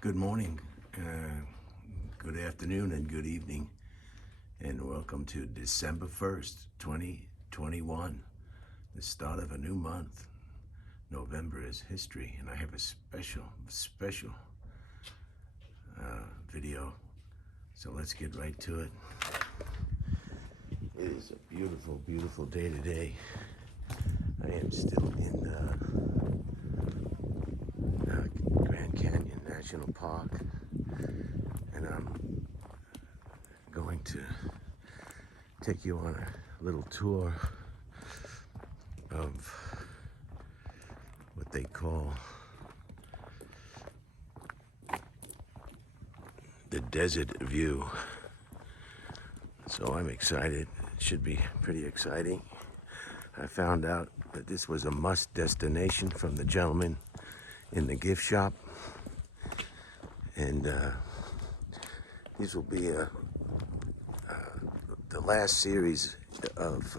Good morning, good afternoon, and good evening, and welcome to December 1st, 2021, the start of a new month. November is history, and I have a special video, so let's get right to it. It is a beautiful day today. I am still in Grand Canyon National Park, and I'm going to take you on a little tour of what they call the desert view. So I'm excited. It should be pretty exciting. I found out that this was a must destination from the gentleman in the gift shop, and these will be the last series of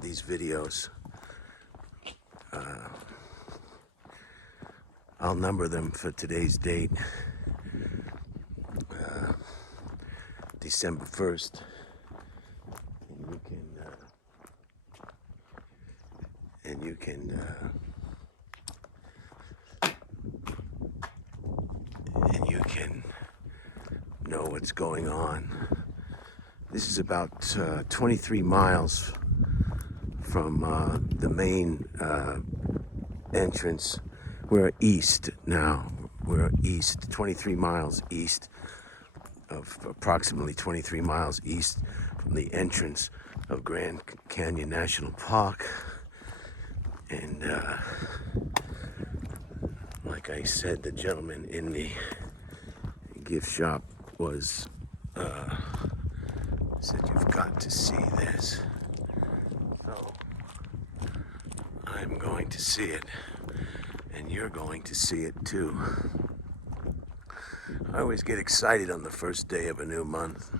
these videos. I'll number them for today's date, December 1st, and you can know what's going on. This is about 23 miles from the main entrance. We're east now. We're east, 23 miles east of, approximately 23 miles east from the entrance of Grand Canyon National Park. And like I said, the gentleman in the gift shop was said, "You've got to see this." So I'm going to see it, and you're going to see it too. I always get excited on the first day of a new month.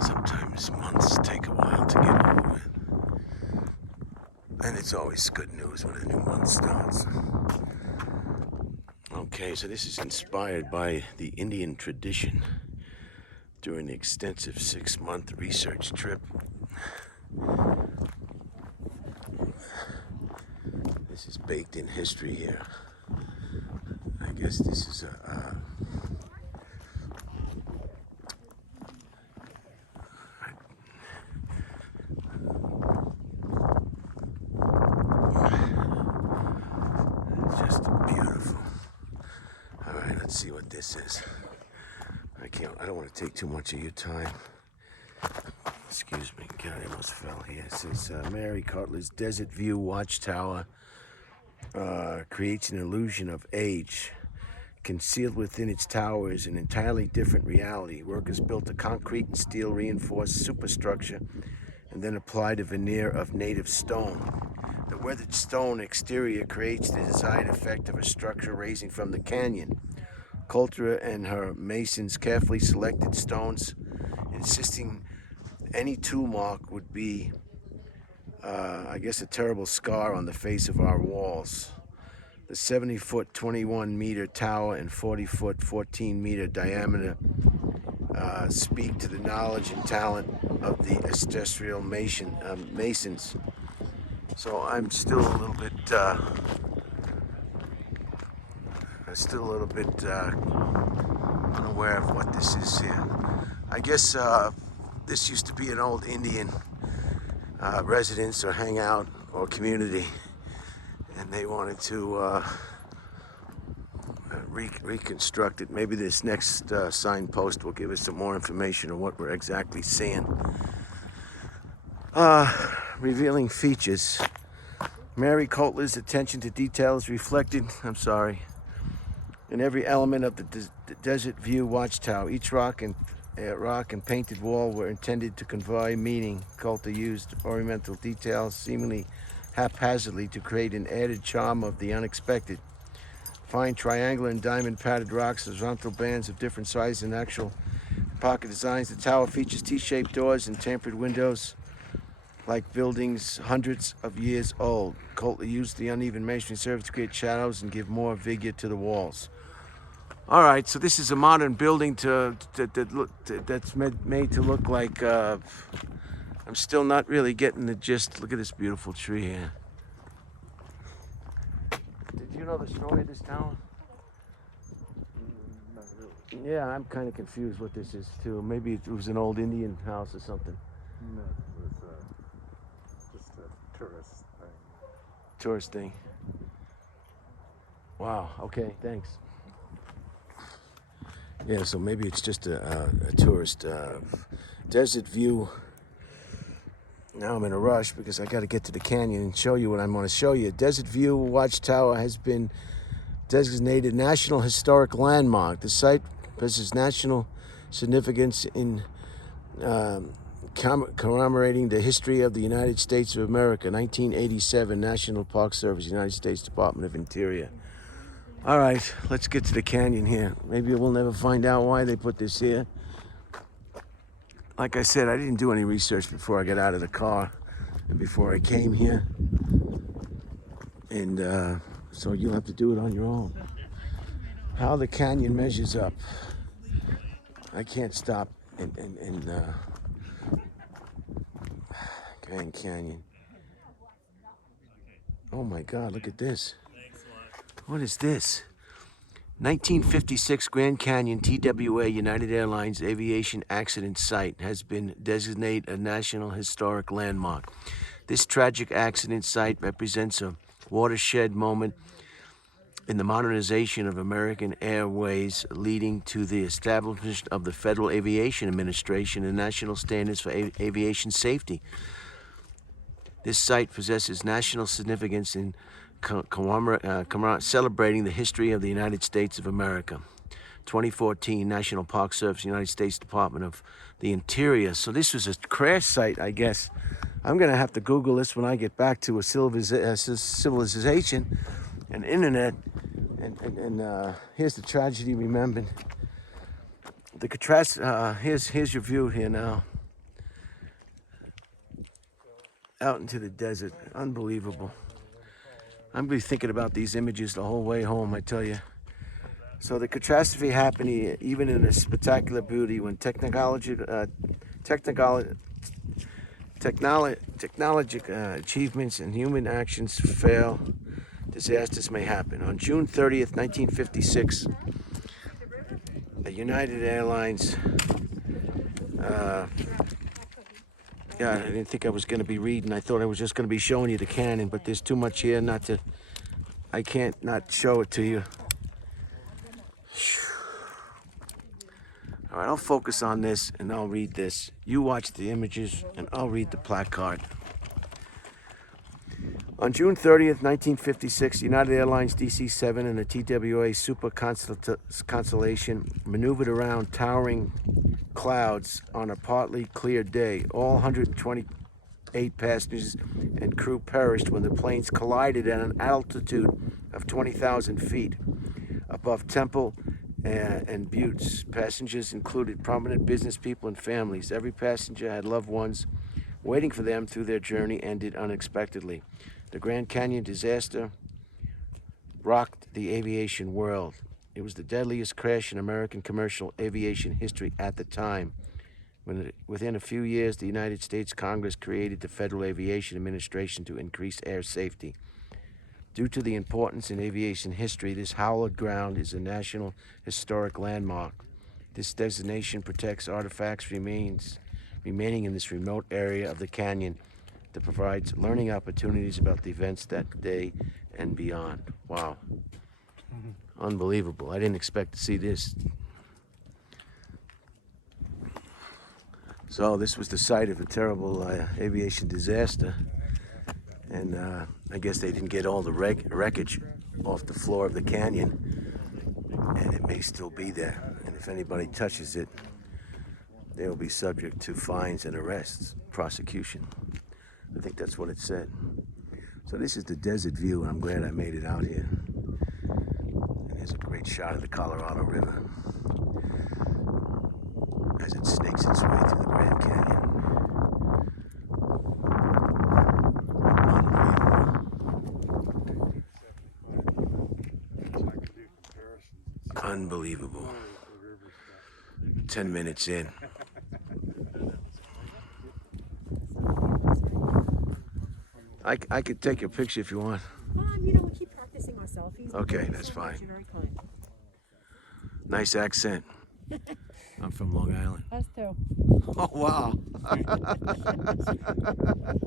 Sometimes months take a while to get over with, and it's always good news when a new month starts. Okay, so this is inspired by the Indian tradition during the extensive 6-month research trip. This is baked in history here. I guess this is just beautiful. All right, let's see what this is. I don't want to take too much of your time. Excuse me, God, I almost fell here. It says Mary Cutler's Desert View Watchtower creates an illusion of age. Concealed within its tower is an entirely different reality. Workers built a concrete and steel reinforced superstructure and then applied a veneer of native stone. The weathered stone exterior creates the desired effect of a structure rising from the canyon. Coulter and her masons carefully selected stones, insisting any tool mark would be, I guess, a terrible scar on the face of our walls. The 70-foot, 21-meter tower and 40-foot, 14-meter diameter speak to the knowledge and talent of the ancestral masons. So I'm still a little bit unaware of what this is here. I guess this used to be an old Indian residence or hangout or community, and they wanted to reconstruct it. Maybe this next signpost will give us some more information on what we're exactly seeing. Revealing features. Mary Cutler's attention to detail is reflected, in every element of the Desert View Watchtower. Each rock and painted wall were intended to convey meaning. Coulter used ornamental details seemingly haphazardly to create an added charm of the unexpected. Fine triangular and diamond patterned rocks, horizontal bands of different sizes and actual pocket designs. The tower features T-shaped doors and tampered windows. like buildings hundreds of years old. Colt used the uneven masonry surface to create shadows and give more vigor to the walls. All right, so this is a modern building that's made to look like, I'm still not really getting the gist. Look at this beautiful tree here. Did you know the story of this tower? Not really. Yeah, I'm kind of confused what this is too. Maybe it was an old Indian house or something. No, it was just a tourist thing. Tourist thing. Wow, okay, thanks. Yeah, so maybe it's just a tourist desert view. Now I'm in a rush because I got to get to the canyon and show you what I'm going to show you. Desert View Watchtower has been designated National Historic Landmark. The site possesses national significance in commemorating the history of the United States of America. 1987 National Park Service, United States Department of Interior. All right, let's get to the canyon here. Maybe we'll never find out why they put this here. Like I said, I didn't do any research before I got out of the car and before I came here. And so you'll have to do it on your own. How the canyon measures up. I can't stop in Grand Canyon. Oh my God, look at this. What is this? 1956 Grand Canyon TWA United Airlines Aviation Accident Site has been designated a National Historic Landmark. This tragic accident site represents a watershed moment in the modernization of American airways, leading to the establishment of the Federal Aviation Administration and national standards for aviation safety. This site possesses national significance in celebrating the history of the United States of America. 2014 National Park Service, United States Department of the Interior. So this was a crash site, I guess. I'm going to have to Google this when I get back to a civilization and internet. And here's the tragedy remembered. The contrast. Here's your view here now. Out into the desert. Unbelievable. I'm going to be thinking about these images the whole way home, I tell you. So the catastrophe happened even in a spectacular beauty when technological achievements and human actions fail, disasters may happen. On June 30th, 1956, a United Airlines, yeah, I didn't think I was going to be reading. I thought I was just going to be showing you the canyon, but there's too much here not to, I can't not show it to you. All right, I'll focus on this and I'll read this. You watch the images and I'll read the placard. On June 30th, 1956, United Airlines DC-7 and the TWA Super Constellation maneuvered around towering clouds on a partly clear day. All 128 passengers and crew perished when the planes collided at an altitude of 20,000 feet above Temple and Buttes. Passengers included prominent business people and families. Every passenger had loved ones waiting for them through their journey ended unexpectedly. The Grand Canyon disaster rocked the aviation world. It was the deadliest crash in American commercial aviation history at the time. Within a few years, the United States Congress created the Federal Aviation Administration to increase air safety. Due to the importance in aviation history, this hallowed ground is a National Historic Landmark. This designation protects artifacts remaining in this remote area of the canyon that provides learning opportunities about the events that day and beyond. Wow. Unbelievable. I didn't expect to see this. So this was the site of a terrible aviation disaster. And I guess they didn't get all the wreckage off the floor of the canyon. And it may still be there. And if anybody touches it, they will be subject to fines and arrests, prosecution. I think that's what it said. So this is the desert view, and I'm glad I made it out here. And here's a great shot of the Colorado River as it snakes its way through the Grand Canyon. Unbelievable. The river stuff. 10 minutes in. I could take your picture if you want. You know, we keep practicing our selfies. Okay, Thank you that's so much. fine. You're very kind. Nice accent. I'm from Long Island. Us too. Oh, wow.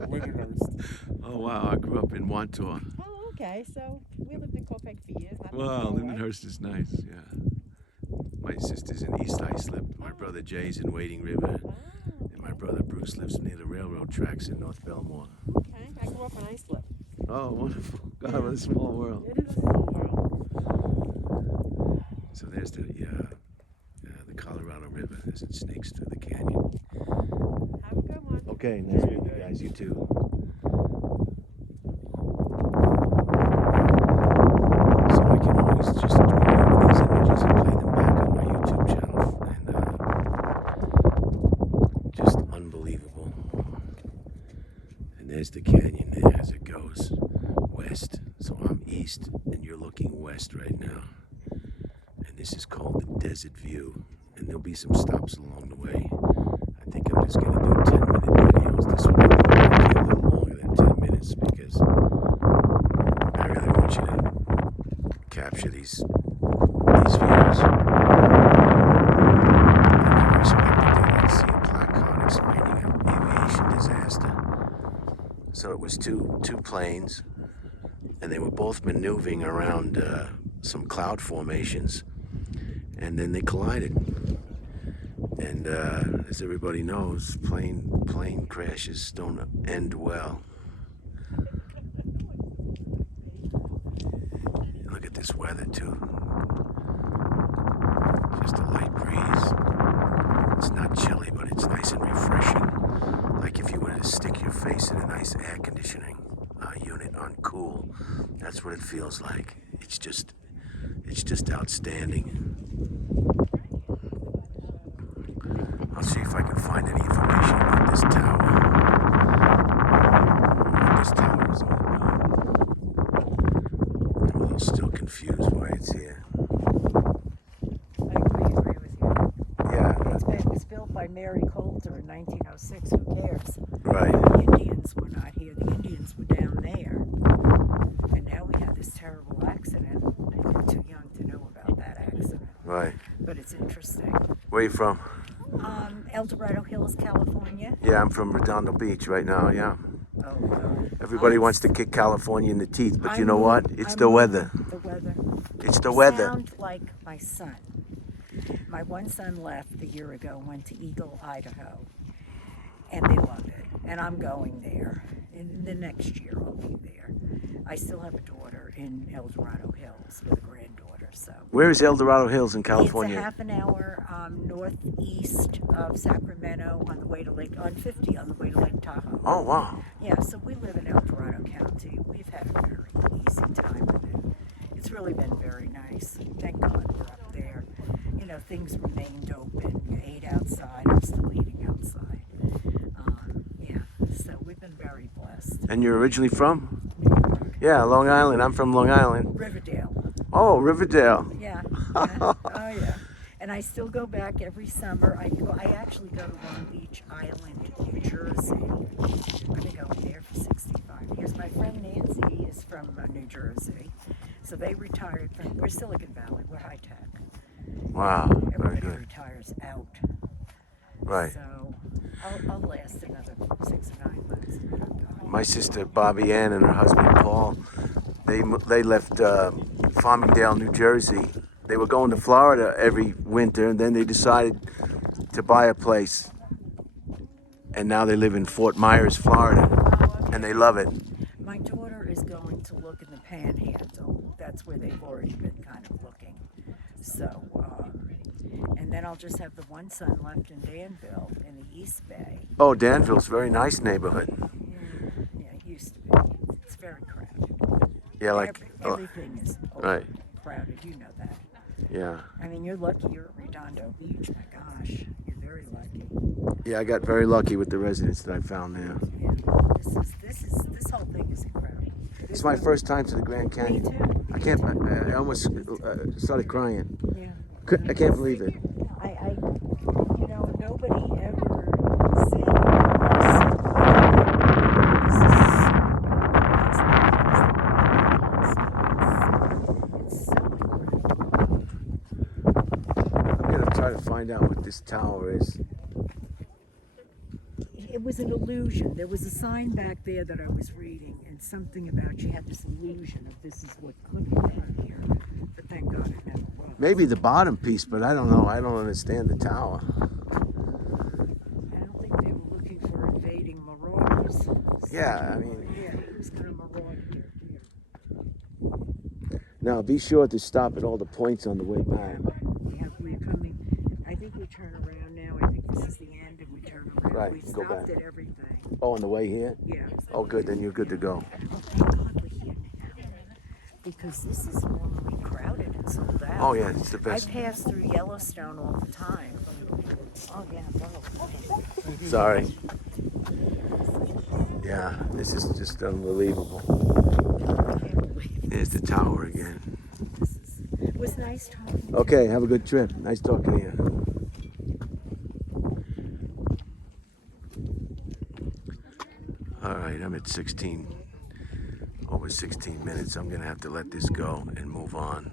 Lindenhurst. Oh, wow. I grew up in Wantor. Oh, okay. So we lived in Kopek for years. Not Wow, far away. Lindenhurst is nice, yeah. My sister's in East Islip. My brother Jay's in Wading River. Wow. And my brother Bruce lives near the railroad tracks in North Belmore. Okay. I grew up in Islip. Oh, wonderful. God, what a small world. It is a small world. So there's the Colorado River as it snakes through the canyon. Have a good one. Okay, nice meeting you guys. You too. So I can always just remember these images and play them back on my YouTube channel. And just unbelievable. And there's the canyon there as it goes west. So I'm east and you're looking west right now. And this is called the Desert View. And there'll be some stops along the way. I think I'm just going to do 10-minute videos. This one will be a little longer than 10 minutes because I really want you to capture these views. And I expected to see a placard explaining an aviation disaster. So it was two planes, and they were both maneuvering around some cloud formations, and then they collided. And as everybody knows, plane crashes don't end well. Look at this weather too. Just a light breeze. It's not chilly, but it's nice and refreshing. Like if you were to stick your face in a nice air conditioning unit on cool. That's what it feels like. It's just outstanding. I'll see if I can find any information about this tower. What this tower is all about. I'm a little still confused why it's here. I agree with you. Yeah, It was built by Mary Coulter in 1906. Who cares? right. The Indians were not here. The Indians were down there. And now we have this terrible accident. I'm too young to know about that accident. Right. But it's interesting. Where are you from? El Dorado Hills, California. Yeah, I'm from Redondo Beach right now, yeah. Oh, Everybody wants to kick California in the teeth, but you I know moved- what? It's I the moved- weather. The weather. It's the You weather. sound like my son. My one son left a year ago and went to Eagle, Idaho. And they love it. And I'm going there. In the next year I'll be there. I still have a daughter in El Dorado Hills with a granddaughter, so. Where is El Dorado Hills in California? It's a half an hour northeast of Sacramento on the way to on 50 on the way to Lake Tahoe. Oh, wow. Yeah, so we live in El Dorado County. We've had a very easy time with it. It's really been very nice. Thank God we're up there. You know, things remained open. You ate outside. I'm still eating outside. Yeah, so we've been very blessed. And you're originally from? New York, Yeah, Long Island. I'm from Long Island. Riverdale. Oh, Riverdale. Yeah. Oh yeah. And I still go back every summer. I actually go to Long Beach Island, New Jersey. I've been going there for 65 years. My friend Nancy is from New Jersey. So they retired from, we're Silicon Valley, we're high tech. Wow, very Everybody good. retires out. Right. So I'll last another 6 or 9 months. and then I'm gone. My sister Bobby Ann and her husband Paul, they left Farmingdale, New Jersey. They were going to Florida every winter, and then they decided to buy a place. And now they live in Fort Myers, Florida, and they love it. My daughter is going to look in the Panhandle. That's where they've already been kind of looking. So, and then I'll just have the one son left in Danville in the East Bay. Oh, Danville's a very nice neighborhood. Yeah, it used to be. It's very crowded. Yeah, like, Everything is right. crowded. You know that. Yeah. I mean, you're lucky you're at Redondo Beach. My gosh, you're very lucky. Yeah, I got very lucky with the residents that I found there. Yeah, this whole thing is incredible. It's my first time to the Grand Me Canyon. too. I can't. I almost started crying. Yeah. I can't believe it. Nobody ever said it's so incredible. I'm gonna try to find out what this tower is. It was an illusion. There was a sign back there that I was reading, and something about you had this illusion of this is what could have been here. But thank God it never was. Maybe the bottom piece, but I don't know. I don't understand the tower. I don't think they were looking for invading marauders. Yeah, I mean. Yeah, who's going to maraud here? Now be sure to stop at all the points on the way back. We're coming. I think we turn around now. I think this is the end, and we turn around. Right, We go stopped back. at everything. Oh, on the way here? Yeah. Oh, good. Then you're good to go. Oh, thank God we're here now. Because this is normally crowded and sold out. Oh, yeah, it's the I best. pass through Yellowstone all the time. Oh, yeah. Whoa. Sorry. Yeah, this is just unbelievable. There's the tower again. It was nice talking to you. Okay, have a good trip. Nice talking to you. All right, I'm at over 16 minutes. I'm gonna have to let this go and move on.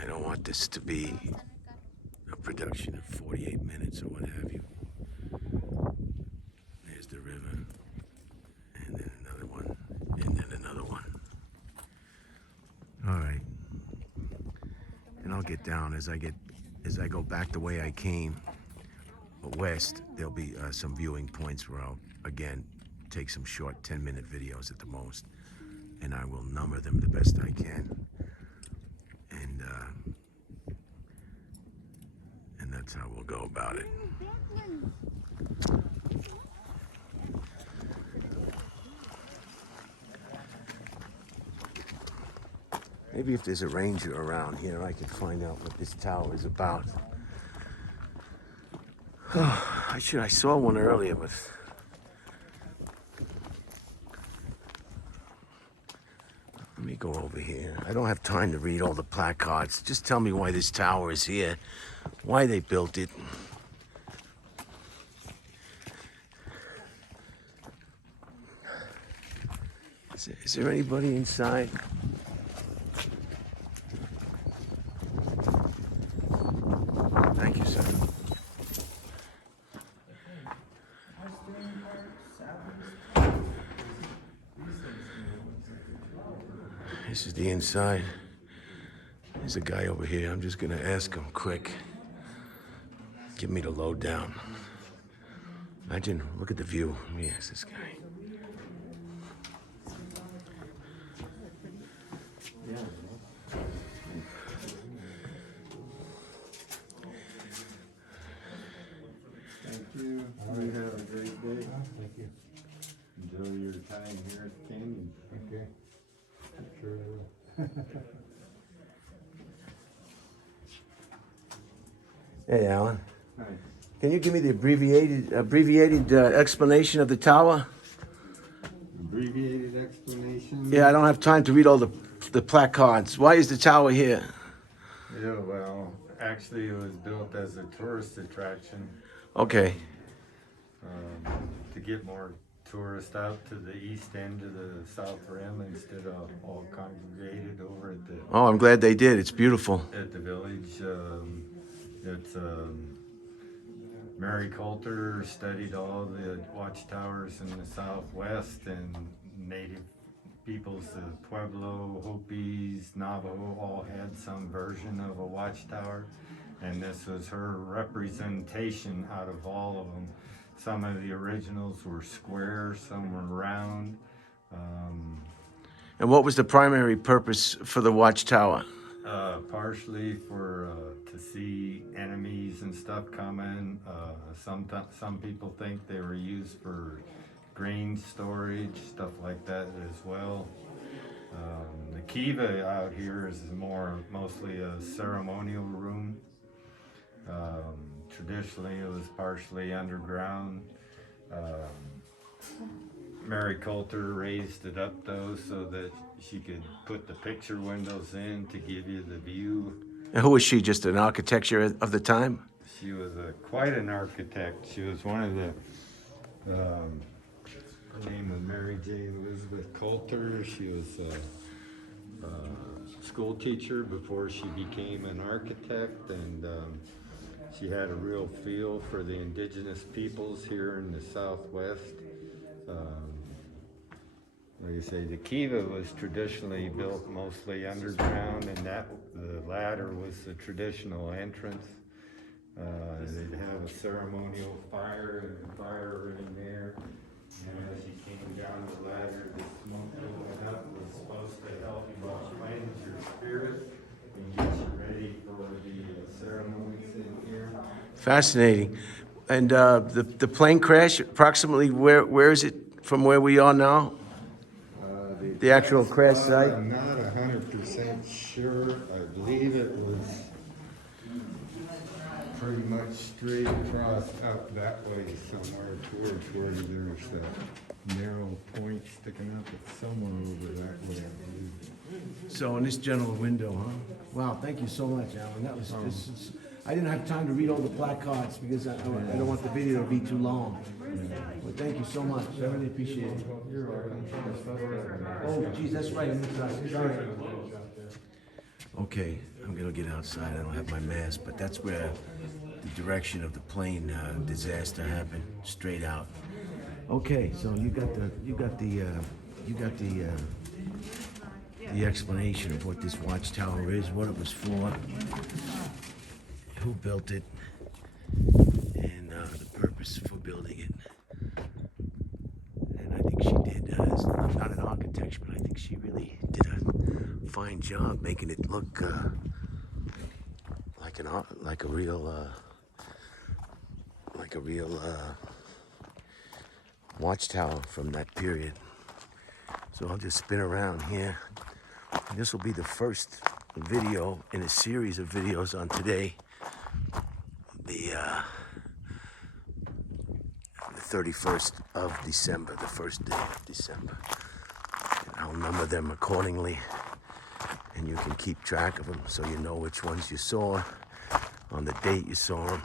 I don't want this to be a production of 48 minutes or what have you. There's the river, and then another one, and then another one. All right, and I'll get down as I go back the way I came west. There'll be some viewing points where I'll again take some short 10-minute videos at the most, and I will number them the best I can, and that's how we'll go about it. Maybe if there's a ranger around here, I could find out what this tower is about. I saw one earlier, but let me go over here. I don't have time to read all the placards. Just tell me why this tower is here, why they built it. Is there anybody inside? Thank you, sir. This is the inside. There's a guy over here. I'm just gonna ask him quick. Give me the lowdown. Imagine, look at the view. Let me ask this guy. Thank you. You have a great day. Thank you. Enjoy your time here at the canyon. Okay. Sure I will. Hey, Alan. Hi. Can you give me the abbreviated explanation of the tower? Abbreviated explanation? Yeah, I don't have time to read all the placards. Why is the tower here? Yeah, well, actually it was built as a tourist attraction Okay. to get more tourists out to the east end of the South Rim instead of all congregated over Oh, I'm glad they did. It's beautiful. at the village. It's Mary Coulter studied all the watchtowers in the Southwest, and native peoples of Pueblo, Hopis, Navajo all had some version of a watchtower, and this was her representation out of all of them. Some of the originals were square, some were round. And what was the primary purpose for the watchtower? Partially for to see enemies and stuff coming. Some people think they were used for grain storage, stuff like that as well. The kiva out here is mostly a ceremonial room. Traditionally, it was partially underground. Mary Coulter raised it up though so that she could put the picture windows in to give you the view. And who was she? Just an architecture of the time? She was quite an architect. She was one of the, her name was Mary J. Elizabeth Coulter. She was a school teacher before she became an architect, and she had a real feel for the indigenous peoples here in the Southwest. Like you say, the kiva was traditionally built mostly underground, and that the ladder was the traditional entrance. They'd have a ceremonial fire and the fire in there. And as you came down the ladder, the smoke going up was supposed to help you cleanse your spirit and get you ready for the ceremonies in here. Fascinating. And the plane crash, approximately where is it from where we are now? The actual crash site? I'm not 100% sure. I believe it was pretty much straight across up that way somewhere towards where there's that narrow point sticking up. It's somewhere over that way, I believe. So in this general window, huh? Wow, thank you so much, Alan. That was I didn't have time to read all the placards because I don't want the video to be too long. But thank you so much. I really appreciate it. You're welcome. Oh, geez, that's right. I'm inside. Sorry. Okay, I'm gonna get outside. I don't have my mask, but that's where the direction of the plane disaster happened. Straight out. Okay, so you got the explanation of what this watchtower is, what it was for, who built it, and the purpose for building it. And I think she did. I'm not an architect, but I think she really did a fine job making it look like a real watchtower from that period. So I'll just spin around here. And this will be the first video in a series of videos on today, the 31st of December, the first day of December. And I'll number them accordingly, and you can keep track of them so you know which ones you saw, on the date you saw them,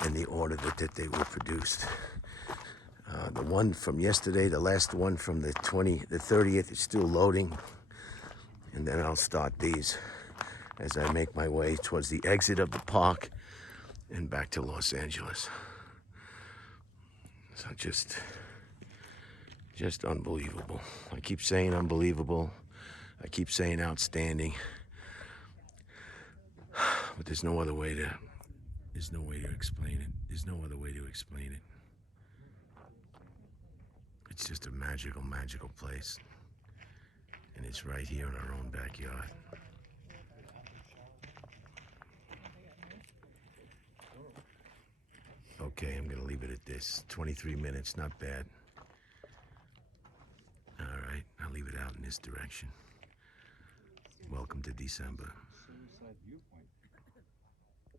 and the order that they were produced. The one from yesterday, the last one from the 30th is still loading. And then I'll start these as I make my way towards the exit of the park and back to Los Angeles. So just unbelievable. I keep saying unbelievable. I keep saying outstanding. But there's no other way to explain it. There's no other way to explain it. It's just a magical, magical place. And it's right here in our own backyard. Okay, I'm gonna leave it at this. 23 minutes, not bad. All right, I'll leave it out in this direction. Welcome to December.